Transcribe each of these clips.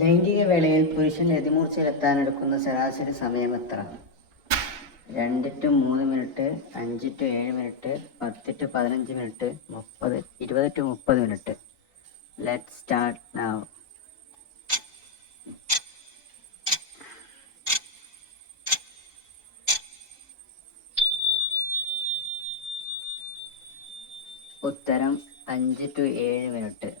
ലൈംഗിക വേളയിൽ പുരുഷൻ രതിമൂർച്ചയിലെത്താനെടുക്കുന്ന ശരാശരി സമയം എത്ര? 2 to 3 minute, 5 to 7 minute, 10 to 15 minute, 20 to 30 minute. Let's start now. ഉത്തരം 5 to 7 മിനിറ്റ്.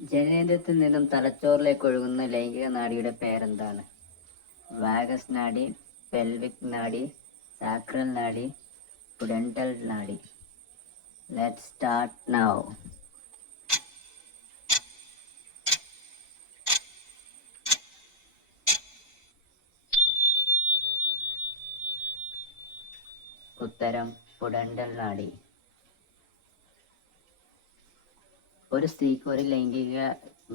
ജനനേന്ദ്രിയത്തിൽ നിന്നും തലച്ചോറിലേക്ക് ഒഴുകുന്ന ലൈംഗിക നാഡിയുടെ പേരെന്താണ്? വാഗസ് നാഡി, പെൽവിക് നാഡി, സാക്രൽ നാഡി, പുഡന്റൽ നാഡി. Let's start now. ഉത്തരം പുഡന്റൽ നാഡി. ഒരു സ്ത്രീക്ക് ഒരു ലൈംഗിക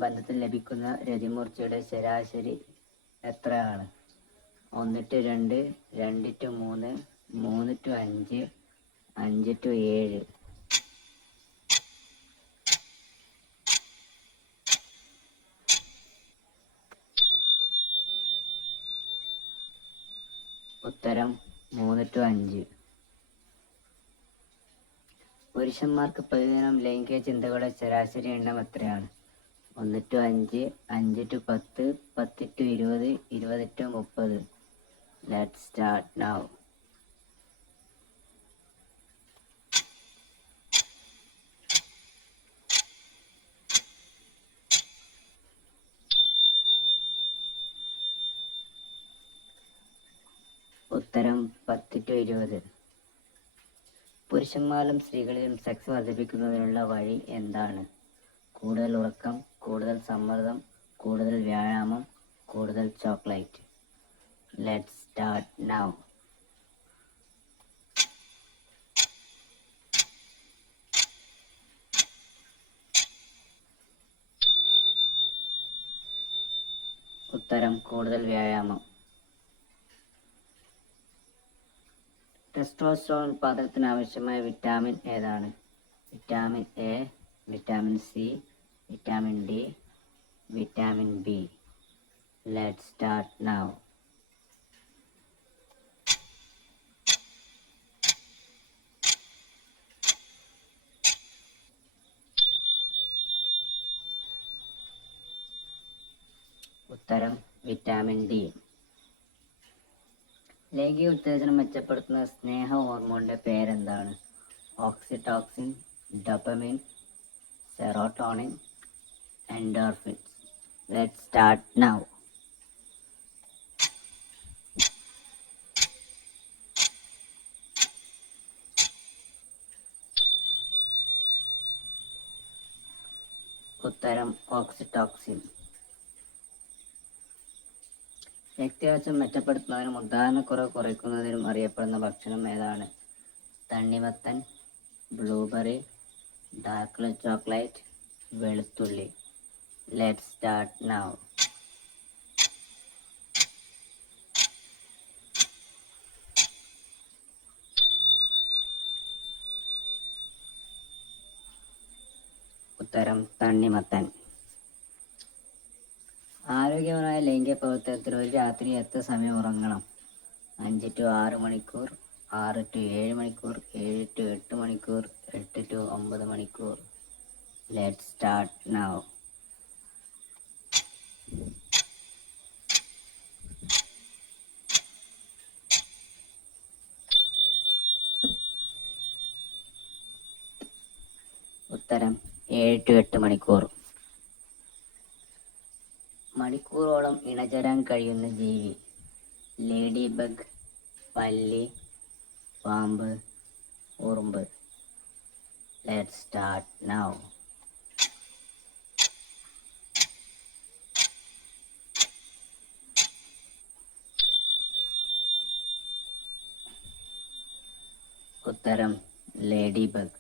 ബന്ധത്തിൽ ലഭിക്കുന്ന രതിമൂർച്ചയുടെ ശരാശരി എത്രയാണ്? 1 to 2, 2 to 3, 3 to 5, 5 to 7. ഉത്തരം 3 to 5. പുരുഷന്മാർക്ക് പ്രതിദിനം ലൈംഗിക ചിന്തകളുടെ ശരാശരി എണ്ണം എത്രയാണ്? 1 to 5, 5 to 10, 10 to 20, 20 to 30. Let's start now. ഉത്തരം 10 to 20. പുരുഷന്മാരിലും സ്ത്രീകളിലും സെക്സ് വർദ്ധിപ്പിക്കുന്നതിനുള്ള വഴി എന്താണ്? കൂടുതൽ ഉറക്കം, കൂടുതൽ സമ്മർദ്ദം, കൂടുതൽ വ്യായാമം, കൂടുതൽ ചോക്ലേറ്റ്. Let's start now. ഉത്തരം കൂടുതൽ വ്യായാമം. ടെസ്റ്റോസ്റ്ററോൺ ഉൽപാദനത്തിന് ആവശ്യമായ വിറ്റാമിൻ ഏതാണ്? Vitamin A, vitamin C, vitamin D, vitamin B. Let's start now. ഉത്തരം വിറ്റാമിൻ ഡി. ലൈംഗിക ഉത്തേജനം മെച്ചപ്പെടുത്തുന്ന സ്നേഹ ഹോർമോണിന്റെ പേരെന്താണ്? Oxytocin, dopamine, serotonin, endorphins. Let's start now. ഉത്തരം ഓക്സിറ്റോക്സിൻ. രക്തയോട്ടം മെച്ചപ്പെടുത്തുന്നതിനും ഉദാഹരണക്കുറവ് കുറയ്ക്കുന്നതിനും അറിയപ്പെടുന്ന ഭക്ഷണം ഏതാണ്? തണ്ണിമത്തൻ, ബ്ലൂബെറി, ഡാർക്ക് ചോക്ലേറ്റ്, വെളുത്തുള്ളി. Let's start now. ഉത്തരം തണ്ണിമത്തൻ. ആരോഗ്യപരമായ ലൈംഗിക പ്രവർത്തനത്തിൽ ഒരു രാത്രി എത്ര സമയം ഉറങ്ങണം? 5 to 6 മണിക്കൂർ, 6 to 7 മണിക്കൂർ, 7 to 8 മണിക്കൂർ, 8 to 9 മണിക്കൂർ. Let's start now. ഉത്തരം 7 to 8 മണിക്കൂർ. മണിക്കൂറോളം ഇണചേരാൻ കഴിയുന്ന ജീവി? ലേഡി ബഗ്, പല്ലി, പാമ്പ്, ഉറുമ്പ്. Let's start now. ഉത്തരം ലേഡി ബഗ്.